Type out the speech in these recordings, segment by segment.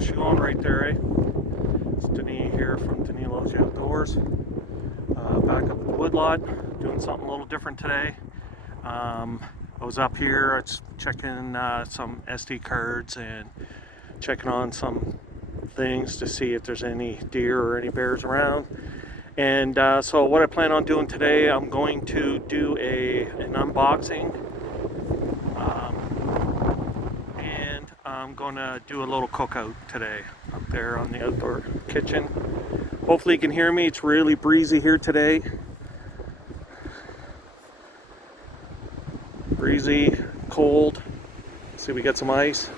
shoe on right there, eh? It's Denis here from Danilo's Outdoors. Back up at the woodlot, doing something a little different today. I was up here, I was checking some SD cards and checking on some things to see if there's any deer or any bears around. And so what I plan on doing today, I'm going to do an unboxing. And I'm going to do a little cookout today up there on the outdoor kitchen. Hopefully you can hear me. It's really breezy here today. Breezy, cold. See, we got some ice.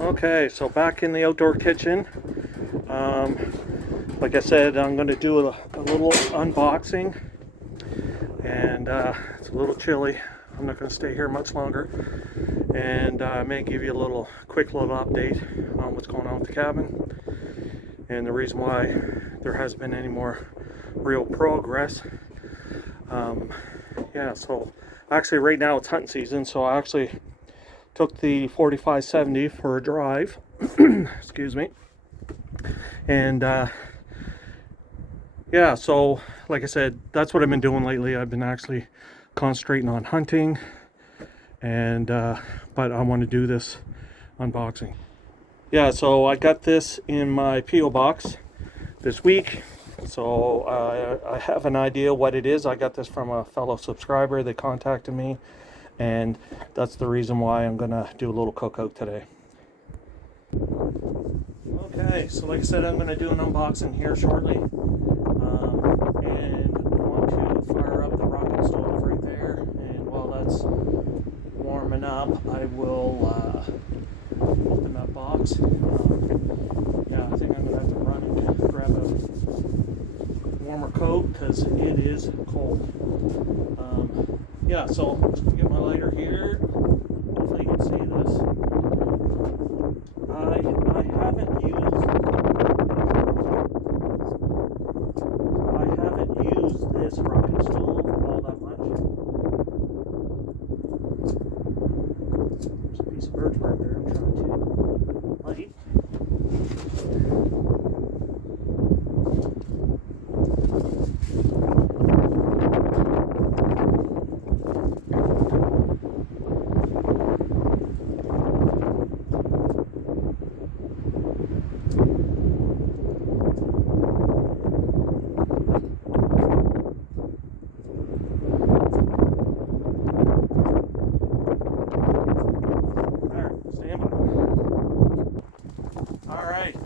Okay, so back in the outdoor kitchen. Like I said, I'm going to do a little unboxing, and it's a little chilly. I'm not going to stay here much longer, and I may give you a quick little update on what's going on with the cabin and the reason why there hasn't been any more real progress. Yeah, so actually right now it's hunting season, so I actually took the 4570 for a drive. Excuse me. And yeah, so like I said, that's what I've been doing lately. I've been actually concentrating on hunting, and but I want to do this unboxing. Yeah, so I got this in my P.O. box this week, so I have an idea what it is. I got this from a fellow subscriber. They contacted me, and that's the reason why I'm gonna do a little cookout today. Okay, so like I said, I'm gonna do an unboxing here shortly, and I want to fire up the rocket stove right there, and while that's warming up, I will open that box. Yeah, I think I'm gonna have to run and grab a warmer coat because it is cold. Yeah, so I'm just gonna get my lighter here. Hopefully you can see this. I haven't used this rocket stove all that much. There's a piece of birch bark there I'm trying to light.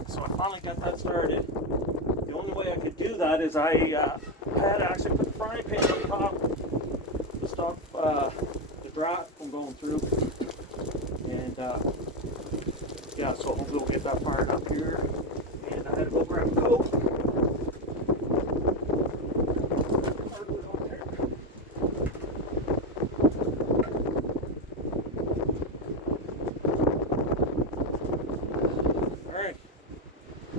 So I finally got that started. The only way I could do that is I had actually put the frying pan on top to stop the draft from going through. And yeah, so hopefully we'll get that fired up here. And I had to go grab a coat.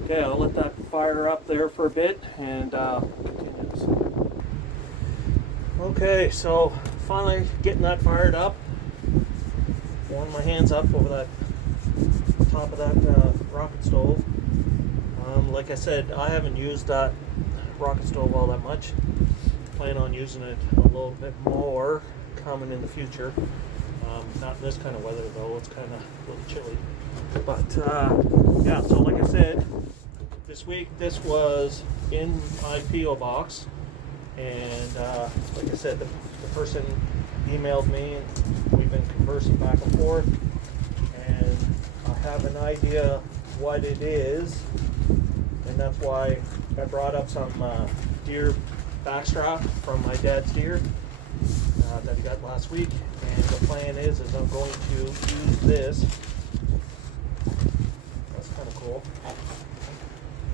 Okay, I'll let that fire up there for a bit and continue this. Okay, so finally getting that fired up. Warm my hands up over that top of that rocket stove. Like I said, I haven't used that rocket stove all that much. Plan on using it a little bit more coming in the future. Not in this kind of weather though, it's kind of a little chilly. But yeah, so like I said, this week this was in my P.O. box, and like I said, the person emailed me and we've been conversing back and forth, and I have an idea what it is, and that's why I brought up some deer backstrap from my dad's deer that he got last week. And the plan is I'm going to use this cool.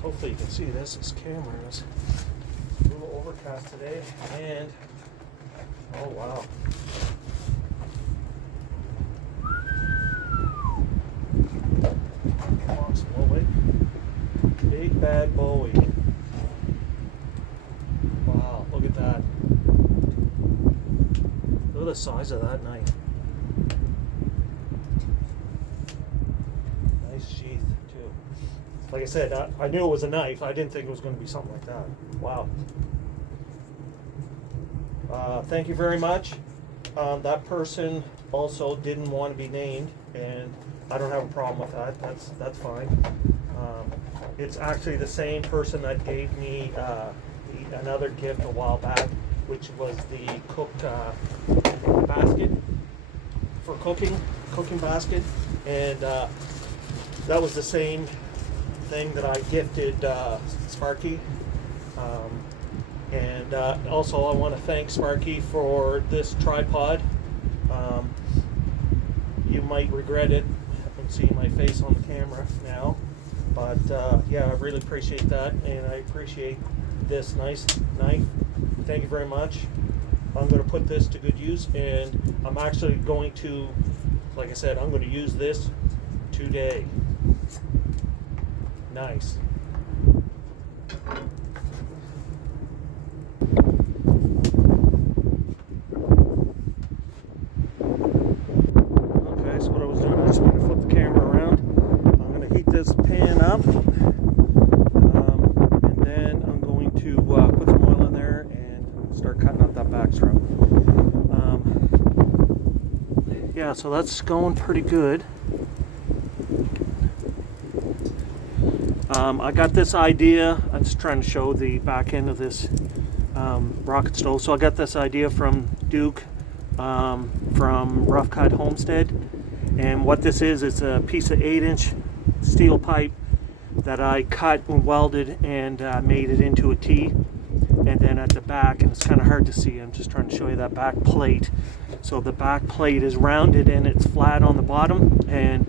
Hopefully you can see this. This camera is a little overcast today, and oh wow. Awesome. Oh wait. Big Bad Bowie. Wow, look at that. Look at the size of that knife. Nice sheath too. Like I said, I knew it was a knife. I didn't think it was going to be something like that. Wow. Thank you very much. That person also didn't want to be named, and I don't have a problem with that. That's fine. It's actually the same person that gave me another gift a while back, which was the cooked basket for cooking basket, and that was the same thing that I gifted Sparky. And also I want to thank Sparky for this tripod. You might regret it and see my face on the camera now, but yeah, I really appreciate that, and I appreciate this nice knife. Thank you very much. I'm going to put this to good use, and I'm actually going to, like I said, I'm going to use this today. Nice. Okay, so what I was doing, I just want to flip the camera around. I'm going to heat this pan up, and then I'm going to put some oil in there and start cutting up that back strap. Yeah, so that's going pretty good. I got this idea. I'm just trying to show the back end of this rocket stove. So I got this idea from Duke from Rough Cut Homestead, and what this is a piece of 8-inch steel pipe that I cut and welded and made it into a T. And then at the back, and it's kind of hard to see, I'm just trying to show you that back plate. So the back plate is rounded and it's flat on the bottom, and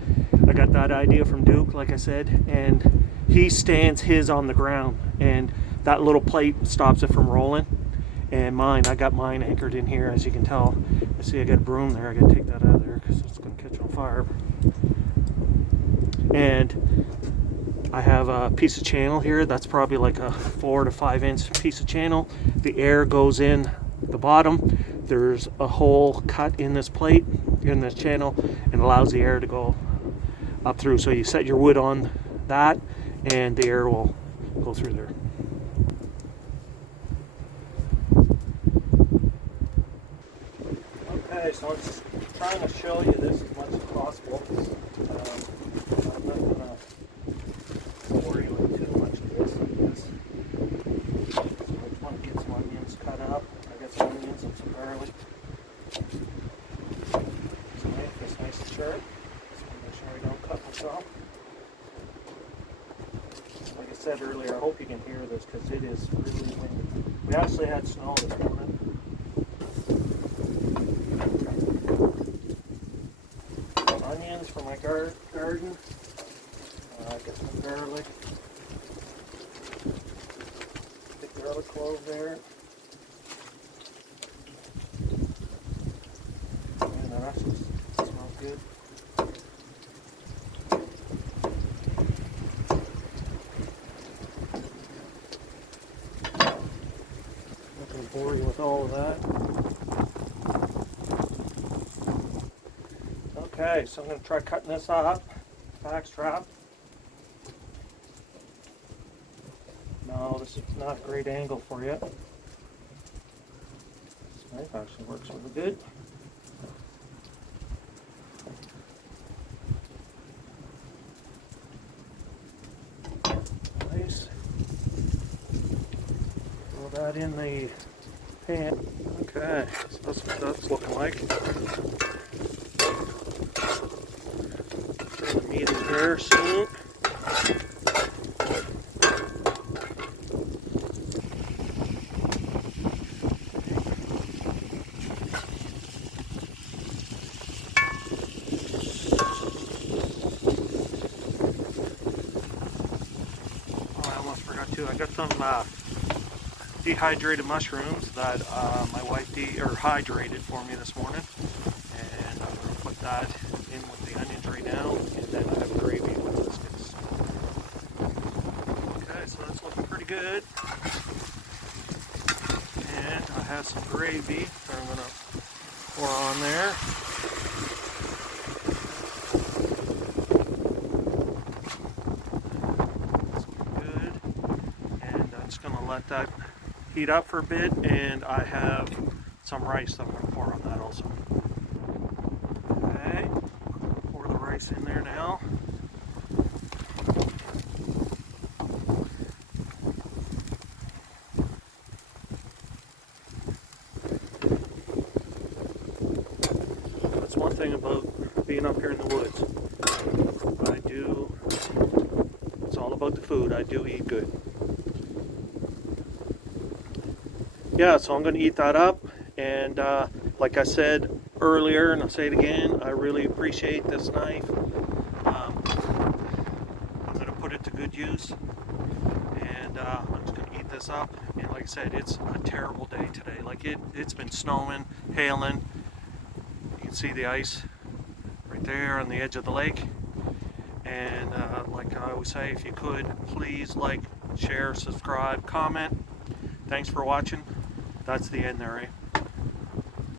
I got that idea from Duke, like I said, and he stands his on the ground, and that little plate stops it from rolling. And I got mine anchored in here, as you can tell. I see I got a broom there. I got to take that out of there because it's going to catch on fire. And I have a piece of channel here that's probably like a 4 to 5 inch piece of channel. The air goes in the bottom. There's a hole cut in this plate, in this channel, and allows the air to go up through. So you set your wood on that, and the air will go through there. Okay, so I'm just trying to show you this as much as possible. I'm not going to bore you with too much of this, I guess. So I just want to get some onions cut up. I got some onions and some garlic. This knife is nice and sharp. Just want to make sure I don't cut myself. Like I said earlier, I hope you can hear this because it is really windy. We actually had snow this morning. Onions for my garden. Get some garlic. Get garlic clove there. And that actually smells good. Not going to bore you with all of that. Okay, so I'm going to try cutting this up, back strap. No, this is not a great angle for you. This knife actually works really good. Nice. Throw that in the pan. Okay, so that's what that's looking like. Turn the meat in here soon. got some dehydrated mushrooms that my wife hydrated for me this morning, and I'm going to put that in with the onions right now, and then I have gravy with biscuits. Okay, so that's looking pretty good. And I have some gravy that I'm going to pour on there. That's good. And I'm just going to let that heat up for a bit, and I have some rice that I'm going to pour on that also. Okay, pour the rice in there now. That's one thing about being up here in the woods. It's all about the food. I do eat good. Yeah, so I'm going to eat that up, and like I said earlier, and I'll say it again, I really appreciate this knife. I'm going to put it to good use, and I'm just going to eat this up. And like I said, it's a terrible day today. Like it's been snowing, hailing. You can see the ice right there on the edge of the lake. And like I always say, if you could, please like, share, subscribe, comment. Thanks for watching. That's the end there, eh?